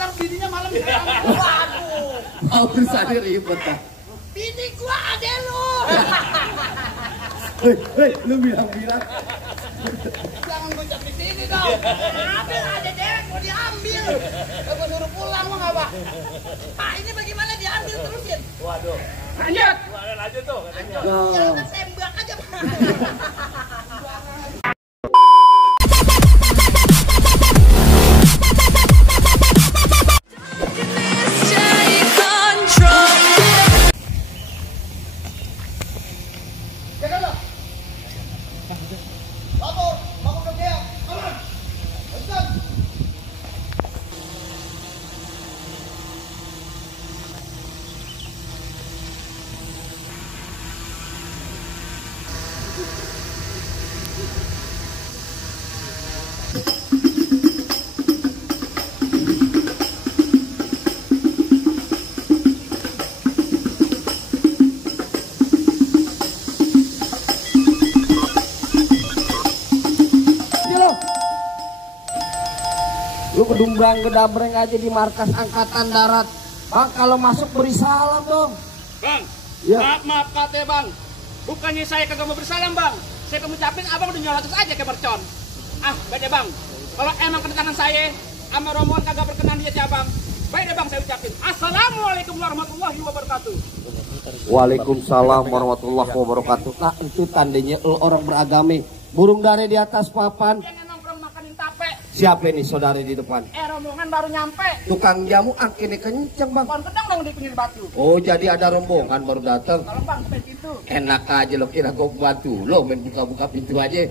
ntar bininya malam saya ambil. Waduh. Oh, bersadi ribet dah. Bini gua ade lu. Hei, lu bilang-bilang. Jangan gua di sini dong. Ambil ada dewek mau diambil. Gua suruh pulang mah enggak, Pak. Pak, ini bagaimana diambil terusin? Waduh. Lanjut. Lanjut tuh katanya. Jangan tembak aja, Pak. Lu kedumbrang gedabreng aja di markas angkatan darat. Bang, kalau masuk beri salam dong. Bang, Ya. maaf kate bang. Bukannya saya kagak mau bersalam bang. Saya kemucapin abang udah nyolatus aja ke mercon. Ah, beda bang. Kalau emang kedatangan saya sama rombongan kagak berkenan dia ya bang. Baik deh bang, saya ucapin Assalamualaikum warahmatullahi wabarakatuh. Waalaikumsalam warahmatullahi wabarakatuh. Nah, itu tandanya lu orang beragami. Burung dari di atas papan. Yang nongkrong makanin tape. Siapa ini saudari di depan? Rombongan baru nyampe. Tukang jamu angkinnya kenceng, Bang. Pohon kedang dong di pinggir batu. Oh, jadi ada rombongan baru datang. Kalau bang, ke pintu. Enak aja lo, kira gua bantu lo main buka-buka pintu aja.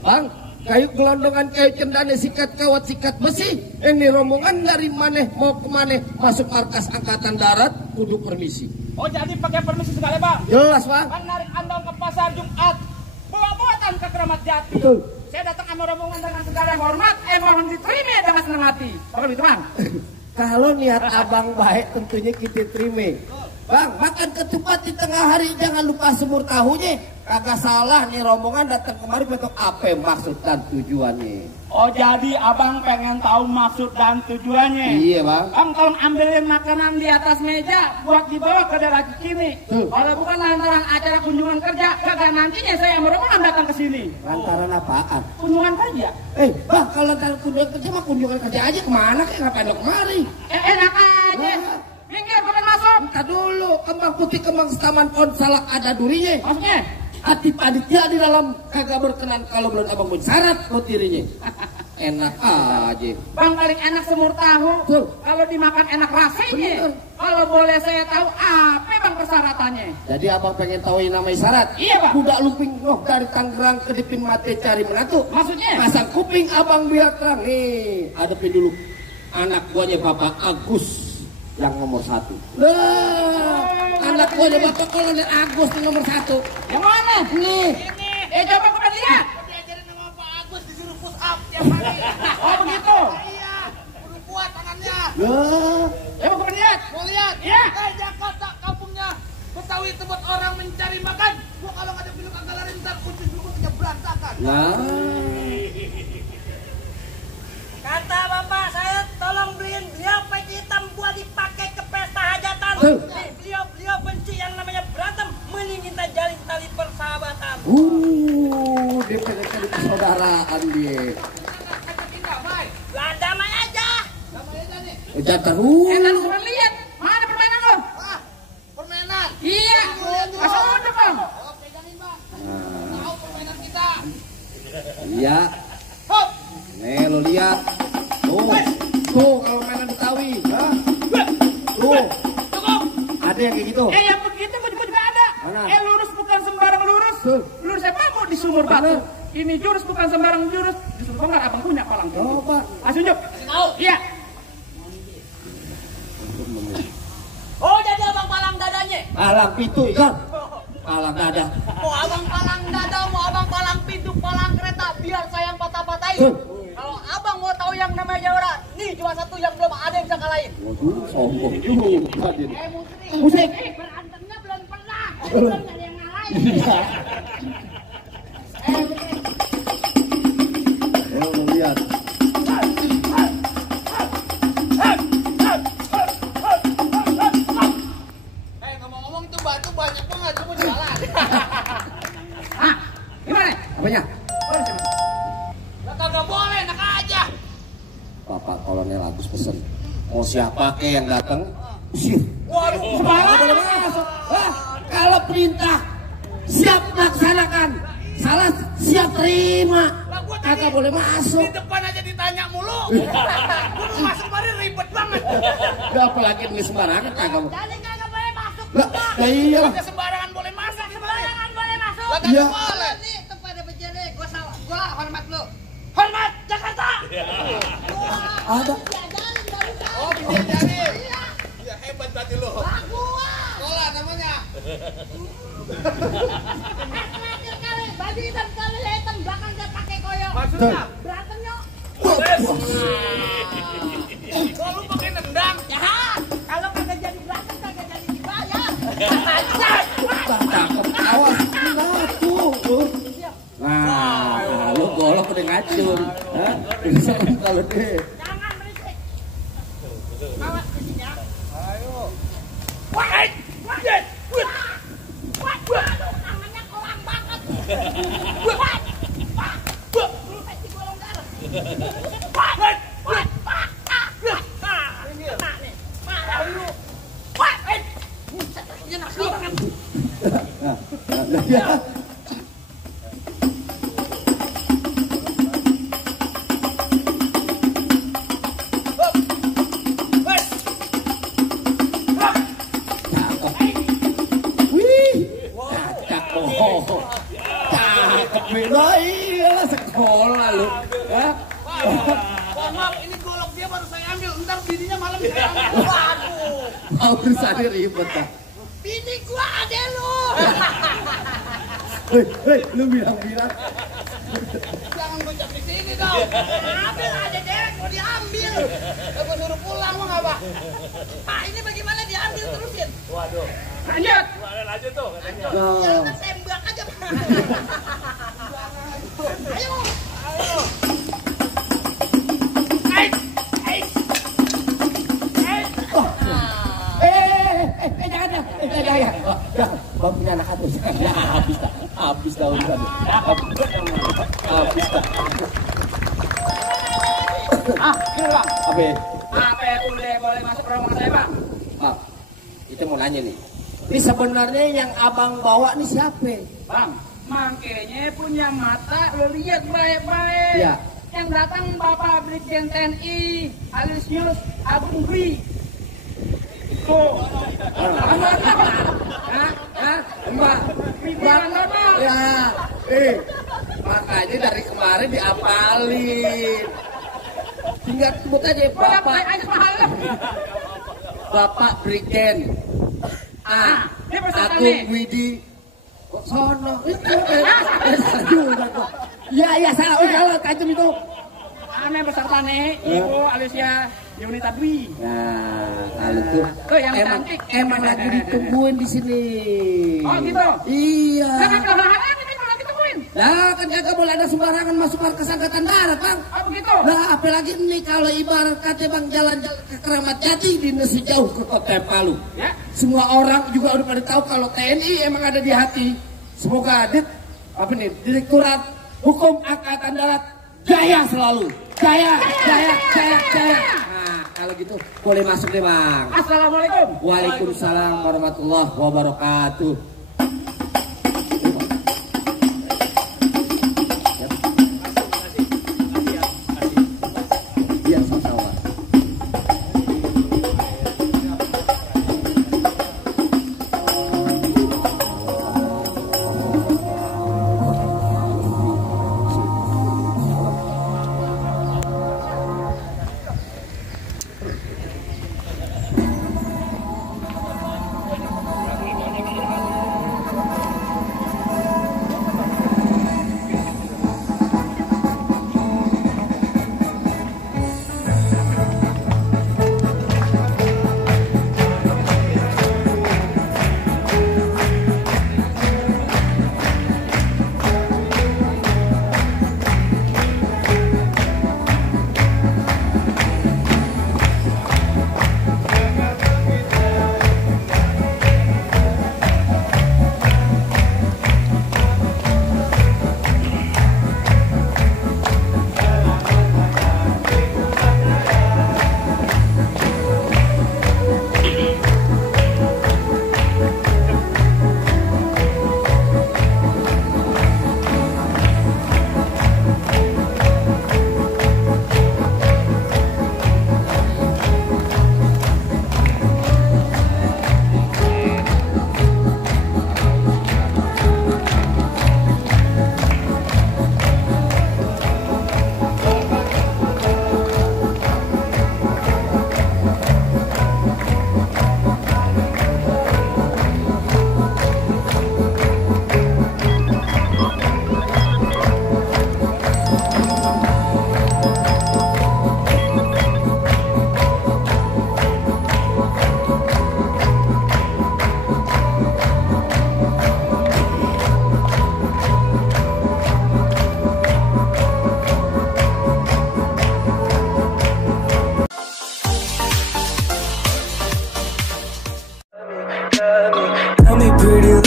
Bang, kayu gelondongan, kayu cendana, sikat kawat, sikat besi. Ini rombongan dari mana mau ke mana? Masuk markas angkatan darat, kudu permisi. Oh jadi pakai permisi segala bang. Jelas, Bang. Kan narik andong ke pasar Jumat. Bawa-bawatan ke Keramat Jati. Betul. Saya datang sama rombongan dengan segala hormat. Mohon diterima dengan senang hati. Apa begitu bang? Kalau niat abang baik tentunya kita terima. Bang, makan ketupat di tengah hari jangan lupa semur tahunya. Kagak salah nih rombongan datang kemari untuk apa maksud dan tujuannya. Oh jadi abang pengen tahu maksud dan tujuannya. Iya, Bang. Bang tolong ambilin makanan di atas meja buat dibawa ke daerah kini. Kalau bukan lantaran acara kunjungan kerja, kagak nantinya saya sama rombongan datang ke sini. Lantaran apaan? Kunjungan kerja. Bang, kalau lantaran kunjungan kerja mah kunjungan kerja aja kemana kayak ngapain lo kemari? Enak aja. Minggir, bukan masuk. Entar dulu, kembang putih, kembang taman pohon salak ada durinya. Maksudnya? Hati panitia di dalam kagak berkenan kalau belum abang pun syarat lo tirinya. Enak aja. Bang paling enak semur tahu. Betul. Kalau dimakan enak rasanya. Bener. Kalau boleh saya tahu apa bang persyaratannya? Jadi abang pengen tahu yang namanya syarat? Iya, Pak. Budak lumping dari Tangerang ke Dipin Mate cari menantu. Maksudnya? Pasang kuping abang biar terang. Nih, hadapin dulu. Anak guanya Bapak Agus yang nomor 1. Anak guanya Bapak Kolonel Agus yang nomor 1. Yang mana? Nih. Ini. Coba kita lihat. Diajarin sama Pak Agus disuruh push up tiap hari. Oh begitu. Iya, udah kuat tangannya. Coba kita lihat. Mau lihat? Iya. Jakarta kampungnya Betawi tempat orang mencari makan. Gua kalau nggak ada film kagak lari ntar kucing dulu punya berantakan. Nah. Kata bapak saya tolong beliin beliau peci hitam buat dipakai ke pesta hajatan. Beliau benci yang namanya berantem, mending kita jalin tali persahabatan. Dia pengen cari persaudaraan dia. Lah damai aja. Jangan Enak lu cuma lihat. Mana permainan lo? Permainan. Iya. Masuk udah bang. Oh, pegangin bang. Tahu permainan kita. Iya. Hop. Nih lo lihat. Tuh kalau mainan Betawi. Tuh. Ada yang kayak gitu. Yang begitu juga ada. Mana? Lurus bukan sembarang lurus. Lurus apa mau di sumur batu. Ini jurus bukan sembarang jurus. Di sumur bongkar abang punya kolam. Coba. Langsung yuk. Tahu. Iya. Oh jadi abang palang dadanya. Alang pintu kan. Alang dada. Mau abang palang dada, mau abang palang pintu, palang kereta, biar saya yang patah-patahin. Kalau abang mau tahu yang namanya Jawara, nih cuma satu yang belum ada yang bisa kalahin. Waduh, sombong juga dia. Musik. Berantemnya belum pernah. Belum ada yang ngalahin. Lo lihat. Mau siapa ke yang datang? Usir. Waduh, Kagak boleh masuk. Kalau perintah siap laksanakan, salah siap terima. Lah, gua tadi Kagak boleh masuk. di depan aja ditanya mulu. Gua mau masuk mari ribet banget. Gak apalagi ini sembarangan kagak. Jadi kagak boleh masuk. Lah, iya. Kagak sembarangan boleh masuk. Sembarangan boleh masuk. Lah Iya. kagak boleh. Nih tempat begini, gua hormat lu. Hormat Jakarta. Ada. Diajarin dari sana. Oh, diajarin. Iya, hebat berarti lu. Gua. Sekolah namanya. Terakhir kali baju hitam kali hitam belakang dia pakai koyo. Maksudnya? Berantem yuk. Kalau lu pakai nendang. Ya, kalau kagak jadi berantem kagak jadi dibayar. Cakep. Awas. Nah, tuh. Nah, lu golok udah ngacur. Hah? Bisa kalau deh. Jangan berisik. Awas di sini ya. Ayo. Wah, waduh, tangannya kolang banget. Lu pasti golong darah. Kena nih. Marah lu. Buset, ini nasi banget. Nah, ya. Wih, cakep. Cakep, beda iyalah sekolah lu. Hah? Mohon maaf, ini golok dia baru saya ambil. Ntar bininya malam saya ambil. Waduh. Mau bersani ribet dah. Bini gua ade lu. Hei, lu bilang-bilang. Jangan gocap di sini dong. Ambil ada dewek mau diambil. Gua suruh pulang mah nggak, Pak? Pak, ini bagaimana diambil terusin? Lanjut. Lanjut tuh katanya. Nah, Jangan tembak aja. Ayo. jangan. Bang punya anak habis. Ya habis dah urusan. Habis dah. Ini bang. Apa? Apa udah boleh masuk ke rumah saya bang? Bang, kita mau nanya nih. Ini sebenarnya yang abang bawa nih siapa? Bang, makanya punya mata lo lihat baik-baik. Iya. Yang datang Bapak Brigjen TNI Alisius Agung Dwi. Tuh. Mbak, ya, makanya dari kemarin diapalin. Tinggal sebut aja Bapak Brigjen Agung Widi. Kok sono? Ya salah. Kalau tajam itu. Aneh beserta nih, Ibu Alicia Yunita Dwi. Nah, kalau tuh yang emang lagi ditungguin di sini. Oh gitu? Iya. Kenapa ditungguin? Lah kan kagak boleh ada sembarangan masuk markas angkatan darat, Bang. Oh begitu? Lah apalagi nih kalau ibarat kata Bang jalan-jalan ke Keramat Jati di nasi jauh ke Kota Palu. Ya. Semua orang juga udah pada tahu kalau TNI emang ada di hati. Semoga Direktorat Hukum Angkatan Darat jaya selalu. Jaya. Nah, kalau gitu boleh masuk deh, Bang. Assalamualaikum. Waalaikumsalam warahmatullahi wabarakatuh. Biar sama-sama.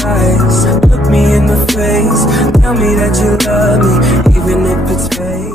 eyes, look me in the face, tell me that you love me.